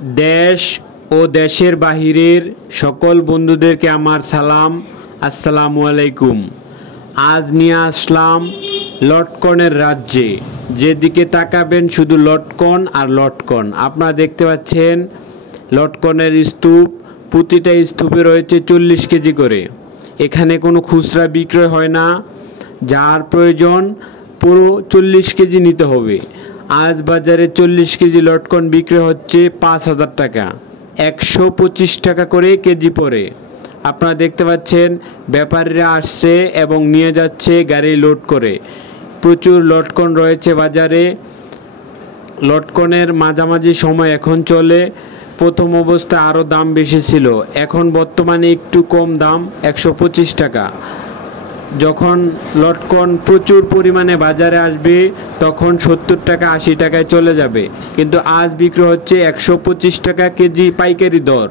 দেশ ও দেশের বাহিরের সকল বন্ধুদেরকে আমার সালাম, আসসালামু আলাইকুম। আজ নিয়ে আসলাম লটকনের রাজ্যে। যেদিকে তাকাবেন শুধু লটকন আর লটকন। আপনারা দেখতে পাচ্ছেন লটকনের স্তূপ, প্রতিটা স্তূপে রয়েছে 40 কেজি করে। এখানে কোনো খুচরা বিক্রয় হয় না, যার প্রয়োজন পুরো 40 কেজি নিতে হবে। আজ বাজারে 40 কেজি লটকন বিক্রি হচ্ছে 5,000 টাকা, 125 টাকা করে কেজি পড়ে। আপনারা দেখতে পাচ্ছেন ব্যাপারীরা আসছে এবং নিয়ে যাচ্ছে গাড়ি লোড করে। প্রচুর লটকন রয়েছে বাজারে। লটকনের মাঝামাঝি সময় এখন চলে। প্রথম অবস্থায় আরও দাম বেশি ছিল, এখন বর্তমানে একটু কম দাম, 125 টাকা। যখন লটকন প্রচুর পরিমাণে বাজারে আসবে তখন 70 টাকা 80 টাকায় চলে যাবে, কিন্তু আজ বিক্রি হচ্ছে 125 টাকা কেজি পাইকারি দর।